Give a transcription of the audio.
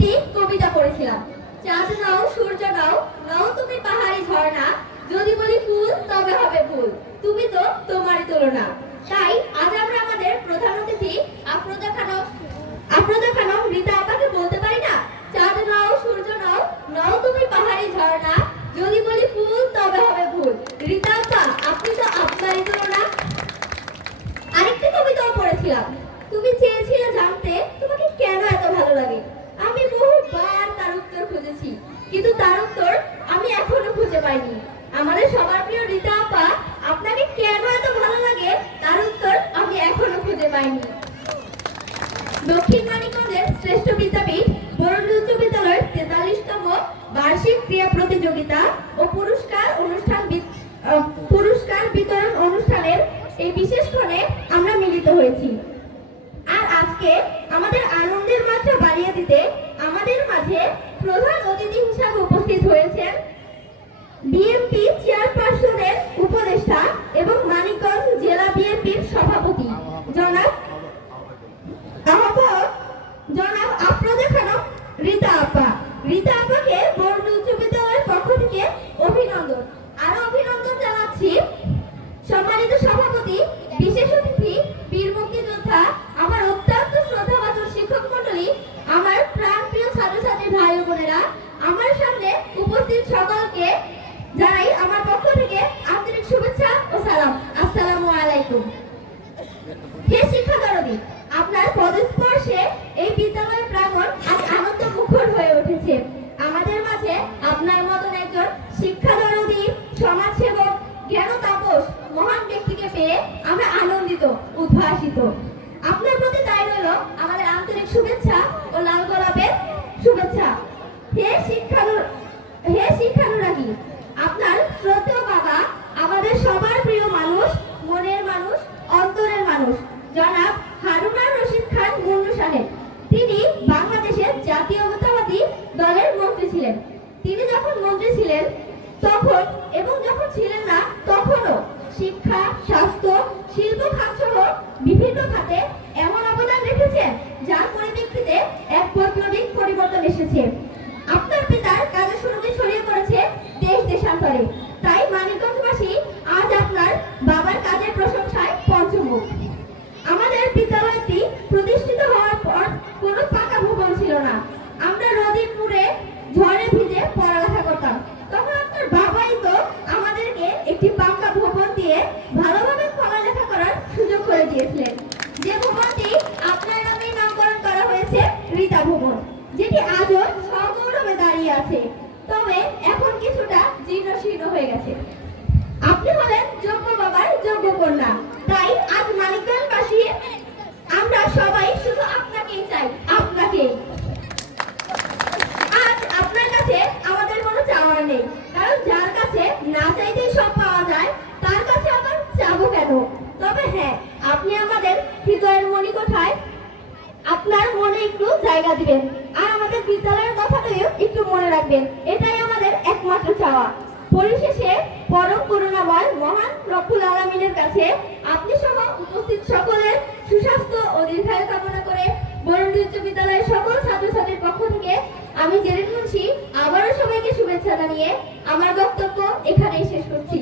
একটি কবিতা পড়েছিলাম। চাঁদ নাও, সূর্য নাও নাও তুমি পাহাড়ি ঝর্ণা। যদি বলি ফুল, তবে হবে ফুল। তুমি তো তোমারই তুলনা। তাই আজ আমরা আমাদের প্রধান অতিথি আফরোজা খানম। আফরোজা খানম, রীতা আপাকে বলতে পারি না? চাঁদ নাও, সূর্য নাও নাও তুমি পাহাড়ি ঝর্ণা। যদি বলি ফুল, তবে হবে ফুল। রীতা আপা, আপনি তো আপনারই তুলনা। আরেকটা কবিতাও পড়েছিলাম। তুমি চেয়েছিলে জানতে তোমাকে কেন এত পাইনি আমাদের সবার প্রিয় রীতা আপা, আপনাকে কেন এত ভালো লাগে? তার উত্তর আমি এখনও খুঁজে পাইনি। দক্ষিণ মানিকগঞ্জের শ্রেষ্ঠ বিদ্যাপীঠ, বরুণ উচ্চ বিদ্যালয়ের তেতাল্লিশতম বার্ষিক ক্রীড়া প্রতিযোগিতা ও পুরস্কার অনুষ্ঠান পুরস্কার বিতরণ অনুষ্ঠানের এই বিশেষ ক্ষণে আমরা মিলিত হয়েছি। আর আজকে আমাদের আনন্দের মাত্রা বাড়িয়ে দিতে আমাদের মাঝে প্রধান অতিথি হিসাবে বিএনপি চেয়ারপারসনের উপদেষ্টা এবং মানিকগঞ্জ জেলা বিএনপির সভাপতি। জনাব আহ্বায়ক জনাব আফরোজা খানম, রীতা আপা রীতা আপাকে বর্ণ উচ্চ বিদ্যালয়ের পক্ষ থেকে অভিনন্দন। আরও অভিনন্দন জানাচ্ছি সম্মানিত সভাপতি বিশেষ অতিথি বীর মুক্তিযোদ্ধা আমার অত্যন্ত শ্রদ্ধাভাজন শিক্ষক মণ্ডলী আমার প্রাণপ্রিয় ছাত্রছাত্রী ভাই ও বোনেরা আমার সামনে উপস্থিত সকলকে জানাই আমার পক্ষ থেকে আন্তরিক শুভেচ্ছা ও সালাম আসসালামু আলাইকুম হে শিক্ষা দরদি আপনার পদস্পর্শে এই বিদ্যালয় প্রাঙ্গণ আজ আনন্দ মুখর হয়ে উঠেছে আমাদের মাঝে আপনার মতন একজন শিক্ষা দরদি সমাজসেবক জ্ঞান তাপস মহান ব্যক্তিকে পেয়ে আমরা আনন্দিত উদ্ভাসিত আপনার প্রতি তাই রইল আমাদের আন্তরিক শুভেচ্ছা ও লাল গোলাপের শুভেচ্ছা। হে শিক্ষানু হে শিক্ষানুরাগী, আপনার শ্রদ্ধেয় বাবা আমাদের সবার প্রিয় মানুষ, মনের মানুষ, অন্তরের মানুষ, জনাব হারুনার রশিদ খান মুন্নু সাহেব। তিনি বাংলাদেশের জাতীয়তাবাদী দলের মন্ত্রী ছিলেন। তিনি যখন মন্ত্রী ছিলেন, তখন এবং যখন ছিলেন না, তখনও শিক্ষা, স্বাস্থ্য, শিল্প খাত সহ বিভিন্ন খাতে এমন অবদান রেখেছেন দেশান্তরে তাই মানিকগঞ্জবাসী আজ আপনার বাবার কাজের প্রশংসায় পঞ্চমুখ। আমাদের বিদ্যালয়টি প্রতিষ্ঠিত হওয়ার পর কোনো পাকা ভবন ছিল না। আমরা নদীর মুড়ে ঝড়ে ভিজে পড়ালেখা করতাম। তখন আপনার বাবাই তো আমাদেরকে একটি পাকা ভবন দিয়ে ভালোভাবে পড়ালেখা করার সুযোগ করে দিয়েছিলেন। যে ভবনটি আপনার নামেই নামকরণ করা হয়েছে রীতা ভবন, যেটি আজও সগৌরবে দাঁড়িয়ে আছে। তবে এখন কিছুটা গেছে। আপনি হলেন যোগ্য বাবার যোগ্য কন্যা। তাই আজ মানিকগঞ্জবাসী, আমরা সবাই শুধু আপনাকেই চাই আপনাকে আজ আপনার কাছে আমাদের কোনো নেই। কারণ যার কাছে না চাইতেই সব পাওয়া যায়, তার কাছে আবার চাবো কেন? তবে হ্যাঁ আপনি আমাদের হৃদয়ের মণিকোঠায় আপনার মনে একটু জায়গা দিবেন। আর আমাদের বিদ্যালয়ের কথাটাও একটু মনে রাখবেন। এটাই আমাদের একমাত্র চাওয়া। পরিশেষে পরম করুণাময় মহান রব্বুল আলমিনের কাছে আপনি সহ উপস্থিত সকলের সুস্বাস্থ্য ও দীর্ঘায়ু কামনা করে বরুণ উচ্চ বিদ্যালয়ের সকল ছাত্রছাত্রীর পক্ষ থেকে আমি জেরিন মুন্সি আবারও সবাইকে শুভেচ্ছা জানিয়ে আমার বক্তব্য এখানেই শেষ করছি।